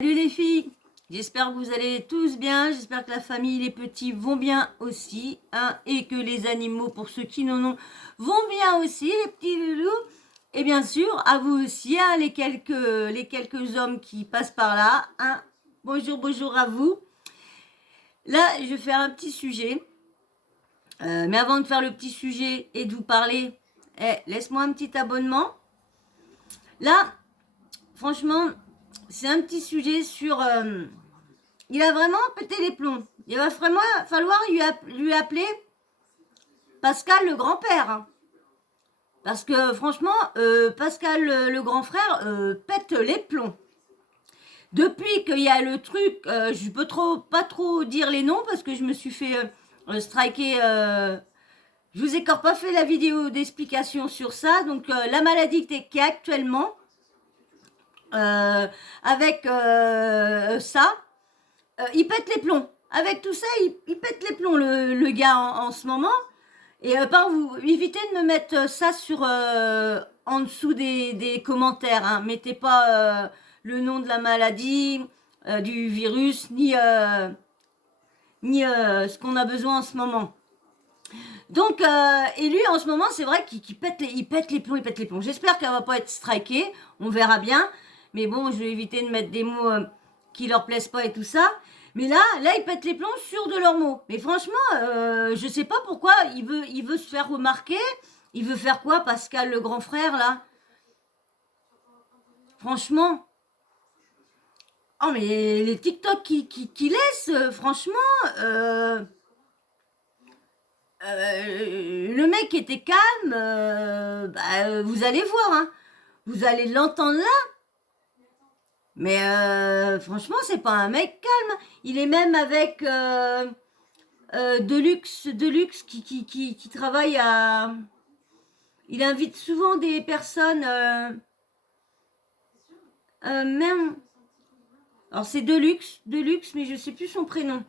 Salut les filles, j'espère que vous allez tous bien, j'espère que la famille, les petits vont bien aussi, hein, et que les animaux, pour ceux qui n'en ont, vont bien aussi, les petits loulous, et bien sûr, à vous aussi, hein, les quelques hommes qui passent par là, hein. Bonjour, bonjour à vous. Là, je vais faire un petit sujet, mais avant de faire le petit sujet et de vous parler, laisse-moi un petit abonnement. Là, franchement, c'est un petit sujet sur... il a vraiment pété les plombs. Il va vraiment falloir lui appeler Pascal le grand-père. Hein. Parce que franchement, Pascal le grand frère pète les plombs. Depuis qu'il y a le truc, je peux pas trop dire les noms parce que je me suis fait striker. Je vous ai encore pas fait la vidéo d'explication sur ça. Donc la maladie qui est actuellement avec ça. Il pète les plombs. Avec tout ça, il pète les plombs, le gars, en ce moment. Et par vous, évitez de me mettre ça sur en dessous des commentaires. Hein. Mettez pas le nom de la maladie, du virus, ni ce qu'on a besoin en ce moment. Donc, et lui, en ce moment, c'est vrai qu'il pète les plombs, il pète les plombs. J'espère qu'elle va pas être strikée. On verra bien. Mais bon, je vais éviter de mettre des mots qui leur plaisent pas et tout ça. Mais là, ils pètent les plombs sur de leurs mots. Mais franchement, je sais pas pourquoi il veut se faire remarquer. Il veut faire quoi, Pascal, le grand frère, là? Franchement. Oh, mais les TikTok qui laissent, franchement, le mec était calme, vous allez voir, hein. Vous allez l'entendre là. Mais franchement, c'est pas un mec calme. Il est même avec Deluxe qui travaille à... Il invite souvent des personnes... même... Alors c'est Deluxe, mais je sais plus son prénom.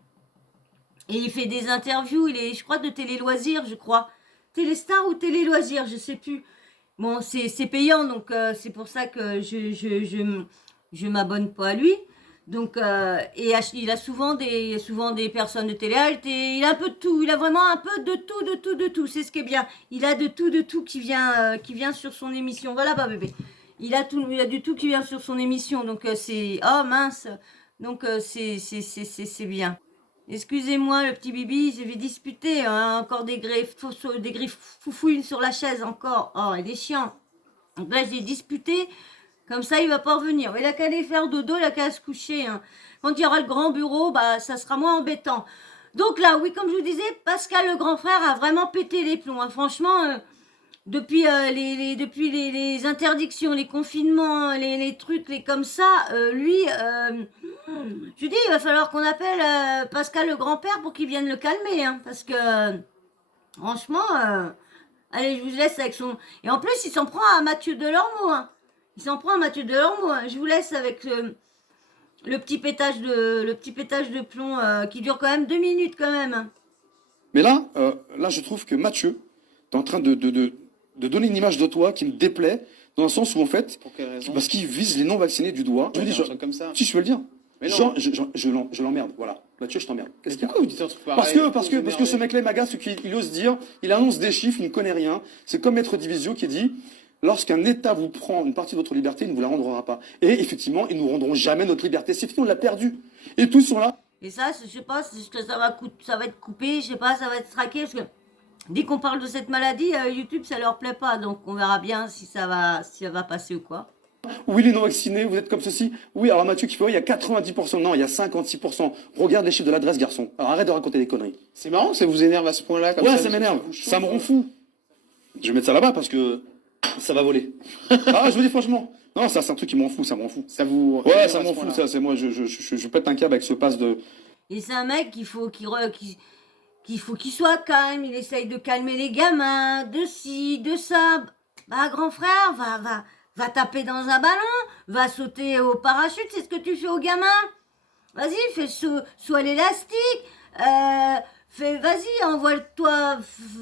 Et il fait des interviews, il est, je crois, de Télé Loisirs, je crois. Téléstar ou Télé Loisirs, je sais plus. Bon, c'est payant, donc c'est pour ça que je m'abonne pas à lui. Donc, et il a souvent des personnes de télé. Il a un peu de tout. Il a vraiment un peu de tout. C'est ce qui est bien. Il a de tout qui vient sur son émission. Voilà, bah bébé. Il a du tout qui vient sur son émission. Donc c'est, oh mince. Donc c'est bien. Excusez-moi, le petit bibi, je vais disputer. Hein, encore des griffes foufouines sur la chaise encore. Oh, il est chiant. Donc là, j'ai disputé. Comme ça, il va pas revenir. Il a qu'à aller faire dodo, il a qu'à se coucher. Hein. Quand il y aura le grand bureau, bah, ça sera moins embêtant. Donc là, oui, comme je vous disais, Pascal le grand frère a vraiment pété les plombs. Hein. Franchement, depuis les interdictions, les confinements, les trucs, les comme ça, lui, je dis, il va falloir qu'on appelle Pascal le grand-père pour qu'il vienne le calmer. Hein, parce que, franchement, allez, je vous laisse avec son... Et en plus, il s'en prend à Mathieu Delormeau. Hein. Il s'en prend à Mathieu Delormeau. Hein. Je vous laisse avec le petit pétage de plomb qui dure quand même 2 minutes quand même. Hein. Mais là, je trouve que Mathieu, t'es en train de donner une image de toi qui me déplaît, dans le sens où, en fait, parce qu'il vise les non-vaccinés du doigt. Je veux dire, comme ça. si je peux le dire. Mais non. Je l'emmerde, voilà. Mathieu, je t'emmerde. Qu'est-ce qu'il y a? Pourquoi vous dites un truc pareil? Parce que ce mec-là, il m'agace, il ose dire, il annonce des chiffres, il ne connaît rien. C'est comme Maître Divisio qui dit, lorsqu'un État vous prend une partie de votre liberté, il ne vous la rendra pas. Et effectivement, ils ne nous rendront jamais notre liberté. C'est fini, on l'a perdue. Et tous sont là. Et ça, je sais pas, c'est que ça va être coupé, je sais pas, ça va être traqué, parce que dès qu'on parle de cette maladie, YouTube, ça leur plaît pas, donc on verra bien si ça va passer ou quoi. Oui, les non-vaccinés, vous êtes comme ceci. Oui, alors Mathieu qui fait, oui, il y a 90%. Non, il y a 56%. Regarde les chiffres de l'adresse, garçon. Alors arrête de raconter des conneries. C'est marrant que ça vous énerve à ce point-là. Ouais, ça m'énerve. Ça me rend fou. Je vais mettre ça là-bas parce que ça va voler. Ah, je vous dis franchement. Non, ça, c'est un truc qui me rend fou, ça me rend fou. Ça vous... Ouais, ça me rend fou, ça. C'est moi, je pète un câble avec ce passe de... Et c'est un mec qu'il faut qu'il soit calme, il essaye de calmer les gamins, de ci, de ça. Bah, grand frère, va taper dans un ballon, va sauter au parachute, c'est ce que tu fais aux gamins. Vas-y, fais saut à l'élastique, vas-y, envoie-toi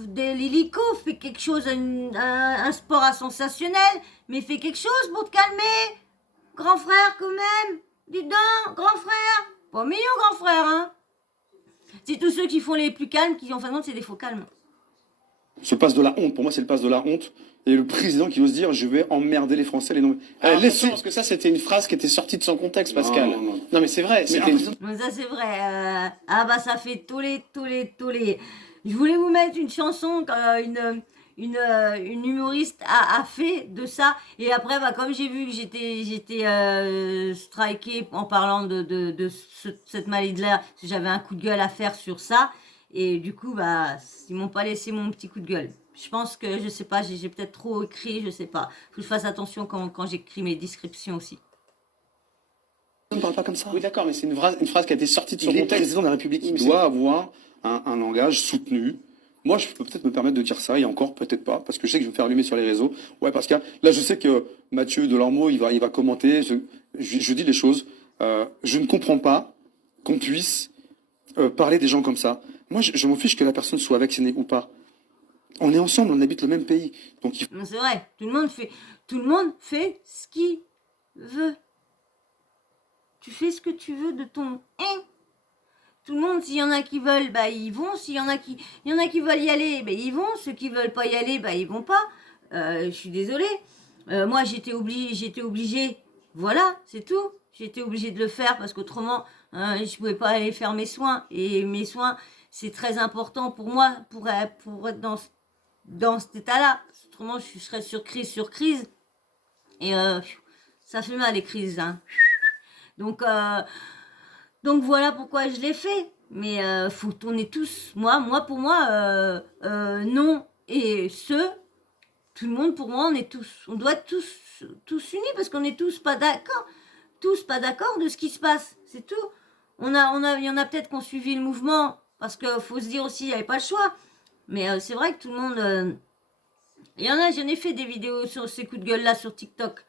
des l'hélico, fais quelque chose, un sport à sensationnel, mais fais quelque chose pour te calmer, grand frère quand même. Dites donc, grand frère. Pas mignon, grand frère, hein. C'est tous ceux qui font les plus calmes qui, en fin de compte, c'est des faux calmes. C'est le passe de la honte. Pour moi, c'est le passe de la honte. Et le président qui ose dire, je vais emmerder les Français, les non. Alors, Laissez. attention, parce que ça, c'était une phrase qui était sortie de son contexte, Pascal. Non, non. Non, mais c'est vrai. Mais C'était un président- Mais ça, c'est vrai. Ah, bah, ça fait tollé. Je voulais vous mettre une chanson qu'une humoriste a fait de ça. Et après, bah, comme j'ai vu que j'étais strikée en parlant de cette maladie-là, j'avais un coup de gueule à faire sur ça. Et du coup, bah, ils m'ont pas laissé mon petit coup de gueule. Je pense que, je sais pas, j'ai peut-être trop écrit, je sais pas. Faut que je fasse attention quand j'écris mes descriptions aussi. Ne parle pas comme ça. Oui, d'accord, mais c'est une phrase qui a été sortie de son Il est contexte. président de la République. Oui, Il mais doit avoir un langage soutenu. Moi, je peux peut-être me permettre de dire ça, et encore peut-être pas, parce que je sais que je vais me faire allumer sur les réseaux. Ouais, Pascal. Là, je sais que Mathieu Delormeau, il va commenter. Je dis les choses. Je ne comprends pas qu'on puisse parler des gens comme ça. Moi, je m'en fiche que la personne soit vaccinée ou pas. On est ensemble, on habite le même pays. Donc, il faut... Non, c'est vrai, tout le monde fait ce qu'il veut. Tu fais ce que tu veux de ton tout le monde, s'il y en a qui veulent, bah ils vont. S'il y en a qui veulent y aller, bah ils vont. Ceux qui veulent pas y aller, bah ils vont pas. Je suis désolée. Moi, j'étais obligée. Voilà, c'est tout. J'étais obligée de le faire parce qu'autrement, je pouvais pas aller faire mes soins. Et mes soins, c'est très important pour moi, pour être dans cet état-là. Autrement, je serais sur crise. Et ça fait mal les crises, hein. Donc voilà pourquoi je l'ai fait. Mais faut tourner tous. Pour moi, non. Et tout le monde, pour moi, on doit être tous unis parce qu'on est tous pas d'accord. Tous pas d'accord de ce qui se passe. C'est tout. Il y en a peut-être qui ont suivi le mouvement parce qu'il faut se dire aussi, il n'y avait pas le choix. Mais c'est vrai que tout le monde... Il y en a, j'en ai fait des vidéos sur ces coups de gueule là sur TikTok.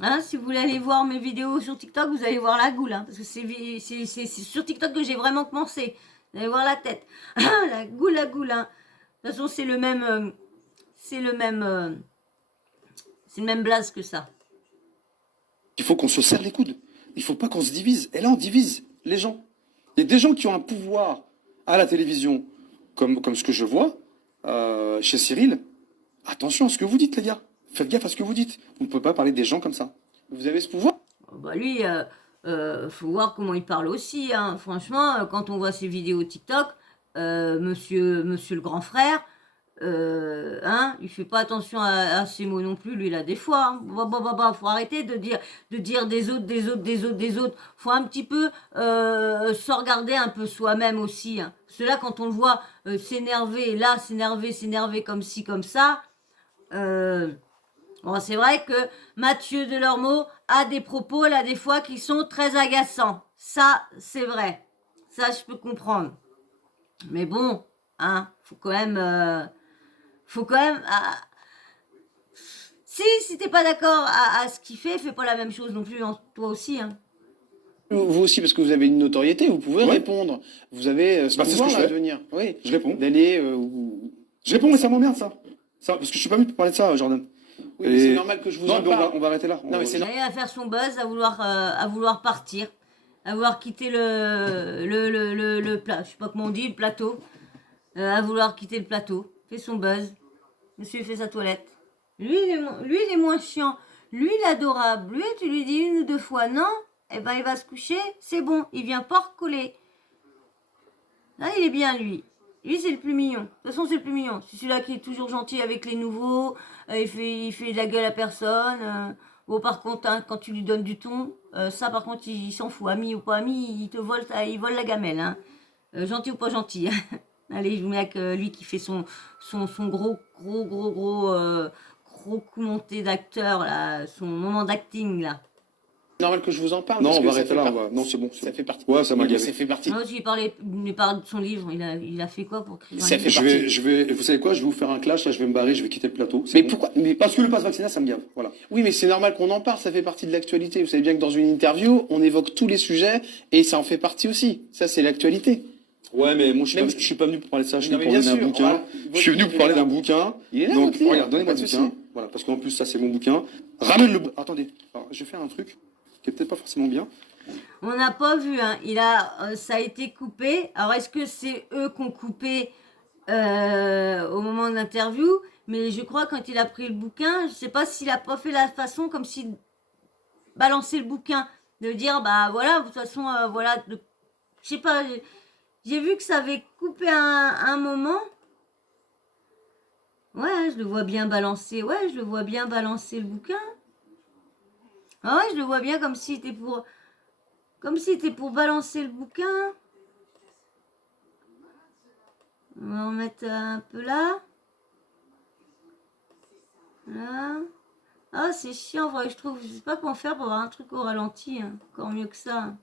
Hein, si vous voulez aller voir mes vidéos sur TikTok, vous allez voir la goule. Hein, parce que c'est sur TikTok que j'ai vraiment commencé. Vous allez voir la tête. la goule. Hein. De toute façon, c'est le même blaze que ça. Il faut qu'on se serre les coudes. Il faut pas qu'on se divise. Et là, on divise les gens. Il y a des gens qui ont un pouvoir à la télévision, comme ce que je vois chez Cyril. Attention à ce que vous dites, les gars. Faites gaffe à ce que vous dites. Vous ne pouvez pas parler des gens comme ça. Vous avez ce pouvoir. Bah lui, faut voir comment il parle aussi. Hein. Franchement, quand on voit ses vidéos TikTok, monsieur le grand frère, il fait pas attention à ses mots non plus. Lui, il a des fois. Hein. Faut arrêter de dire des autres. Faut un petit peu se regarder un peu soi-même aussi. Hein. Parce que là, quand on le voit s'énerver comme ci, comme ça. Bon, c'est vrai que Mathieu Delormeau a des propos, là, des fois, qui sont très agaçants. Ça, c'est vrai. Ça, je peux comprendre. Mais bon, hein, faut quand même... Si t'es pas d'accord à ce qu'il fait, fais pas la même chose non plus, hein, toi aussi, hein. Vous aussi, parce que vous avez une notoriété, vous pouvez répondre. Vous avez ce Bah, c'est ce pouvoir que je là, fais. de venir. Oui. Je réponds. D'aller Je réponds, mais ça m'emmerde, ça. Parce que je suis pas venu pour parler de ça, Jordan. Oui, mais c'est normal que je vous non, en mais parle. on va arrêter là. Non, mais c'est Et à faire son buzz, à vouloir partir, à vouloir quitter le plat, je sais pas comment on dit, le plateau, à vouloir quitter le plateau, fait son buzz, monsieur fait sa toilette. Lui, il est moins chiant, lui, il est adorable, lui, tu lui dis une ou deux fois non, et ben il va se coucher, c'est bon, il vient pas recoller. Là, il est bien, lui. Lui, c'est le plus mignon. De toute façon, c'est le plus mignon. C'est celui-là qui est toujours gentil avec les nouveaux. Il fait de la gueule à personne. Bon, par contre, hein, quand tu lui donnes du ton, ça, par contre, il s'en fout. Ami ou pas ami, il vole la gamelle. Hein. Gentil ou pas gentil. Hein. Allez, je vous mets avec lui qui fait son gros coup monté d'acteur, là. Son moment d'acting, là. normal que je vous en parle. Non, parce on que va ça arrêter fait là. par- Non, c'est bon. Ça fait partie. Ouais, ça m'a Oui, mais gavé. ça fait partie. Non, il parle de son livre. Il a fait quoi pour écrire un Ça livre fait Je vais, vous savez quoi, je vais vous faire un clash, là, je vais me barrer, je vais quitter le plateau. c'est Mais bon. pourquoi mais Parce que le pass vaccinal, ça me gave. Voilà. Oui, mais c'est normal qu'on en parle, ça fait partie de l'actualité. Vous savez bien que dans une interview, on évoque tous les sujets et ça en fait partie aussi. Ça, c'est l'actualité. Ouais, mais moi, je Même- suis pas venu pour parler de ça, je suis Non, venu mais pour parler bien d'un sûr, bouquin. voilà. Je suis venu Votre pour parler livre d'un est là. bouquin. Il est là, Donc, votre livre, regarde, donnez-moi pas le de bouquin. souci. Voilà, parce qu'en plus, ça, c'est mon bouquin. Ramène le. Attendez, alors, je vais faire un truc. qui est peut-être pas forcément bien. On n'a pas vu, hein. Ça a été coupé. Alors, est-ce que c'est eux qui ont coupé au moment de l'interview? Mais je crois quand il a pris le bouquin, je sais pas s'il a pas fait la façon comme s'il balançait le bouquin. De dire, bah voilà, de toute façon, voilà. Je sais pas, j'ai vu que ça avait coupé un moment. Ouais, je le vois bien balancer. Ouais, je le vois bien balancer le bouquin. Ah ouais, je le vois bien comme si c'était pour... Comme si c'était pour balancer le bouquin. On va en mettre un peu là. Là. Ah, c'est chiant, vrai, je trouve. Je sais pas comment faire pour avoir un truc au ralenti. Hein. Encore mieux que ça.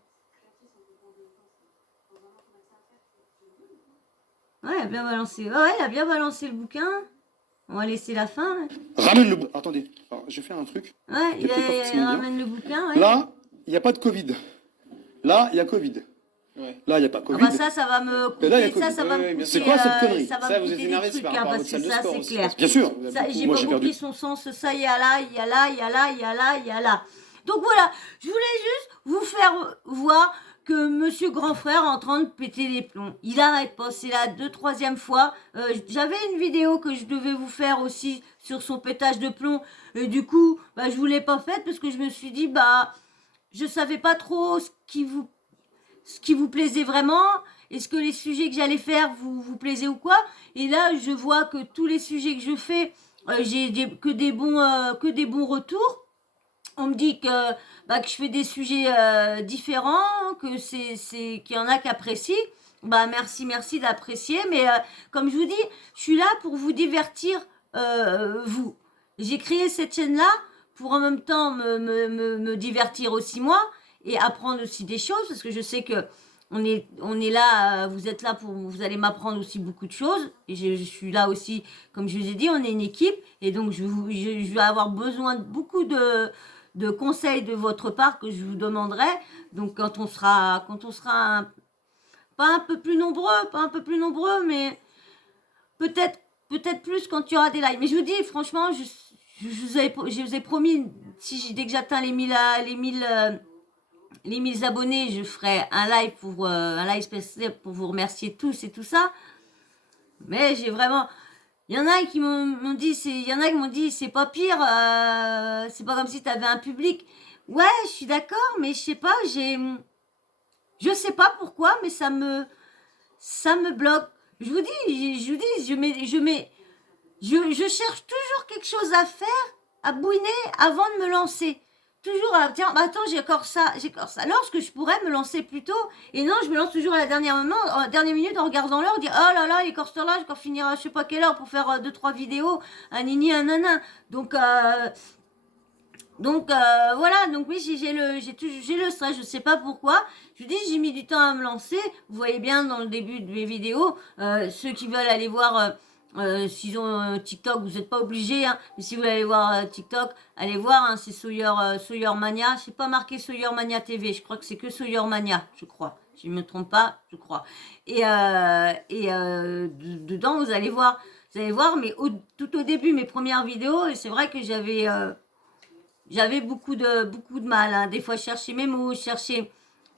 Ouais, il a bien balancé. Ouais, il a bien balancé le bouquin. On va laisser la fin. Ramène le... Attendez, alors, je vais faire un truc. Ouais, qui est peut-être pas forcément bien. ramène le bouquin. Ouais. Là, il n'y a pas de Covid. Là, il y a Covid. Ouais. Là, il n'y a pas Ah Covid. bah ça va me coûter. là, il y a Covid. Ça va me Ouais, coûter. bien sûr. C'est quoi cette connerie? Ça va Ça, me vous êtes coûter énervé, des c'est trucs, par rapport à parce votre que salle de ça, sport c'est aussi. clair. Bien sûr. Ça, j'ai Moi, pas j'ai compris perdu. son sens, ça, il y a là, il y a là, il y a là, il y a là, il y a là, il y a là. Donc voilà, je voulais juste vous faire voir que Monsieur Grand Frère est en train de péter les plombs. Il arrête pas, c'est la troisième fois. J'avais une vidéo que je devais vous faire aussi sur son pétage de plomb. Et du coup, bah, je vous l'ai pas faite parce que je me suis dit, bah, je savais pas trop ce qui vous plaisait vraiment. Est-ce que les sujets que j'allais faire vous plaisaient ou quoi? Et là, je vois que tous les sujets que je fais, que des bons retours. On me dit que je fais des sujets différents, qu'il y en a qui apprécient. Bah merci d'apprécier. Mais comme je vous dis, je suis là pour vous divertir, vous. J'ai créé cette chaîne-là pour en même temps me divertir aussi moi et apprendre aussi des choses parce que je sais que on est là, vous êtes là vous allez m'apprendre aussi beaucoup de choses. Et je suis là aussi, comme je vous ai dit, on est une équipe et donc je vais avoir besoin de beaucoup de conseils de votre part que je vous demanderai. Donc quand on sera pas un peu plus nombreux, mais peut-être plus quand il y aura des lives. Mais je vous dis, franchement, je vous ai promis, dès que j'atteins les 1000 abonnés, je ferai un live spécial pour vous remercier tous et tout ça. Mais j'ai vraiment... Il y en a qui m'ont dit, c'est pas pire, c'est pas comme si tu avais un public. Ouais, je suis d'accord, mais je sais pas, je sais pas pourquoi, mais ça me bloque. Je vous dis, je cherche toujours quelque chose à faire, à bouiner avant de me lancer. Toujours à tiens, bah attends, j'ai encore ça. Lorsque je pourrais me lancer plus tôt. Et non, je me lance toujours à la dernière minute en regardant l'heure, dire oh là là, il est encore cette heure-là, je vais encore finir à je sais pas quelle heure pour faire 2-3 vidéos, un nini, un nanan. Donc voilà, donc oui, j'ai le stress, je sais pas pourquoi. Je vous dis, j'ai mis du temps à me lancer. Vous voyez bien dans le début de mes vidéos, ceux qui veulent aller voir, s'ils ont TikTok, vous n'êtes pas obligés, hein, mais si vous voulez aller voir TikTok, allez voir, hein, c'est Sawyer Mania. C'est pas marqué Sawyer Mania TV, je crois que c'est que Sawyer Mania, je crois. Si je ne me trompe pas, je crois. Et dedans, vous allez voir, mais tout au début, mes premières vidéos, et c'est vrai que j'avais beaucoup de mal. Hein. Des fois, chercher mes mots, chercher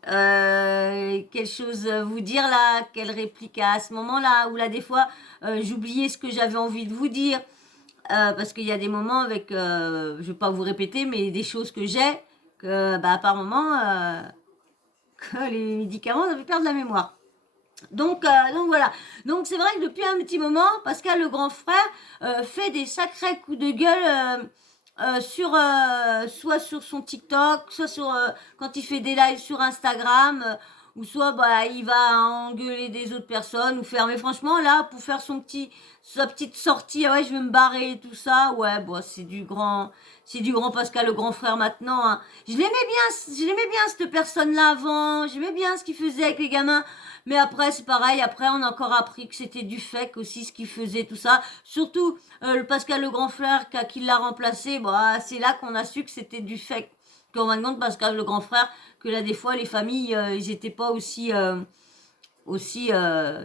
quelque chose vous dire là, quelle réplique à ce moment-là. Ou là, des fois, j'oubliais ce que j'avais envie de vous dire. Parce qu'il y a des moments avec, je ne vais pas vous répéter, mais des choses que j'ai, que par moment, que les médicaments, ça fait perdre la mémoire. Donc voilà. Donc c'est vrai que depuis un petit moment, Pascal le grand frère fait des sacrés coups de gueule soit sur son TikTok, soit sur quand il fait des lives sur Instagram, ou soit il va engueuler des autres personnes ou faire. Mais franchement là, pour faire sa petite sortie, ah ouais, je vais me barrer et tout ça, ouais, c'est du grand Pascal le grand frère maintenant. Hein. Je l'aimais bien cette personne-là avant. J'aimais bien ce qu'il faisait avec les gamins. Mais après, c'est pareil. Après, on a encore appris que c'était du fake aussi, ce qu'il faisait, tout ça. Surtout, le Pascal le grand frère qui l'a remplacé, c'est là qu'on a su que c'était du fake. Qu'en fin de compte, Pascal le grand frère, que là, des fois, les familles, ils étaient pas aussi...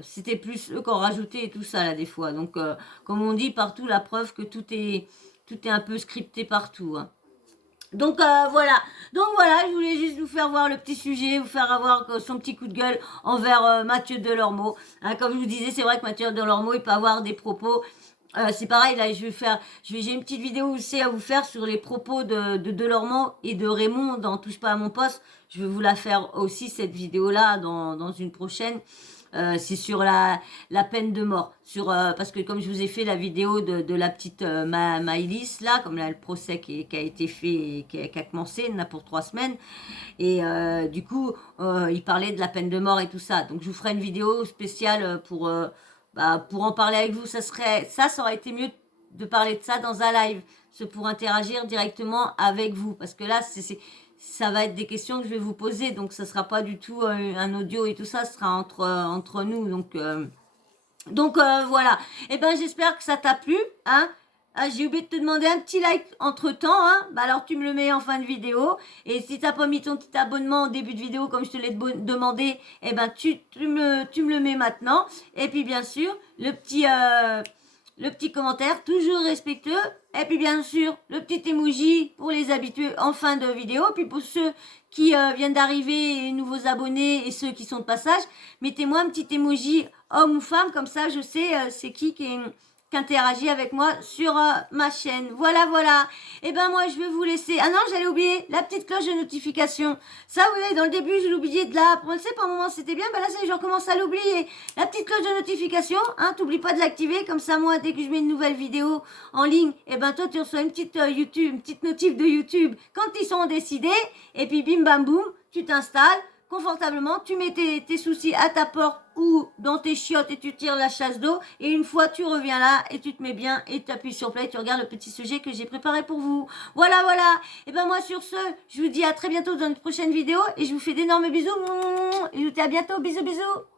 c'était plus eux qui ont rajouté et tout ça, là, des fois. Donc, comme on dit partout, la preuve que tout est un peu scripté partout. Hein. Donc voilà. Donc voilà, je voulais juste vous faire voir le petit sujet, vous faire avoir son petit coup de gueule envers Mathieu Delormeau. Hein, comme je vous disais, c'est vrai que Mathieu Delormeau, il peut avoir des propos. C'est pareil, là, j'ai une petite vidéo aussi à vous faire sur les propos de Delormeau et de Raymond dans Touche pas à mon poste. Je vais vous la faire aussi, cette vidéo-là, dans une prochaine. C'est sur la peine de mort. Parce que comme je vous ai fait la vidéo de la petite Maëlys, là, comme là, le procès qui a été fait et qui a commencé, là, pour 3 semaines. Et du coup, il parlait de la peine de mort et tout ça. Donc je vous ferai une vidéo spéciale pour en parler avec vous. Ça aurait été mieux de parler de ça dans un live. C'est pour interagir directement avec vous. Parce que là, ça va être des questions que je vais vous poser, donc ça sera pas du tout un audio et tout ça, ce sera entre nous, donc voilà. Et ben j'espère que ça t'a plu, hein. Ah, j'ai oublié de te demander un petit like entre temps, hein. Bah alors tu me le mets en fin de vidéo. Et si t'as pas mis ton petit abonnement au début de vidéo comme je te l'ai demandé, eh ben tu me le mets maintenant. Et puis bien sûr le petit commentaire, toujours respectueux. Et puis bien sûr, le petit emoji pour les habitués en fin de vidéo. Puis pour ceux qui viennent d'arriver, les nouveaux abonnés et ceux qui sont de passage, mettez-moi un petit emoji homme ou femme, comme ça je sais c'est qui interagit avec moi sur ma chaîne. Voilà, voilà. Et ben moi, je vais vous laisser. Ah non, j'allais oublier la petite cloche de notification. Ça, vous voyez, dans le début, je l'oubliais de là. Pour sais pas un moment, c'était bien. Ben là, je recommence à l'oublier. La petite cloche de notification, hein, t'oublies pas de l'activer. Comme ça, moi, dès que je mets une nouvelle vidéo en ligne, et ben toi, tu reçois une petite une petite notif de YouTube quand ils sont décidés. Et puis, bim, bam, boum, tu t'installes confortablement, tu mets tes soucis à ta porte ou dans tes chiottes et tu tires la chasse d'eau. Et une fois, tu reviens là et tu te mets bien et tu appuies sur play et tu regardes le petit sujet que j'ai préparé pour vous. Voilà, voilà. Et ben moi, sur ce, je vous dis à très bientôt dans une prochaine vidéo et je vous fais d'énormes bisous. Et je vous dis à bientôt. Bisous, bisous.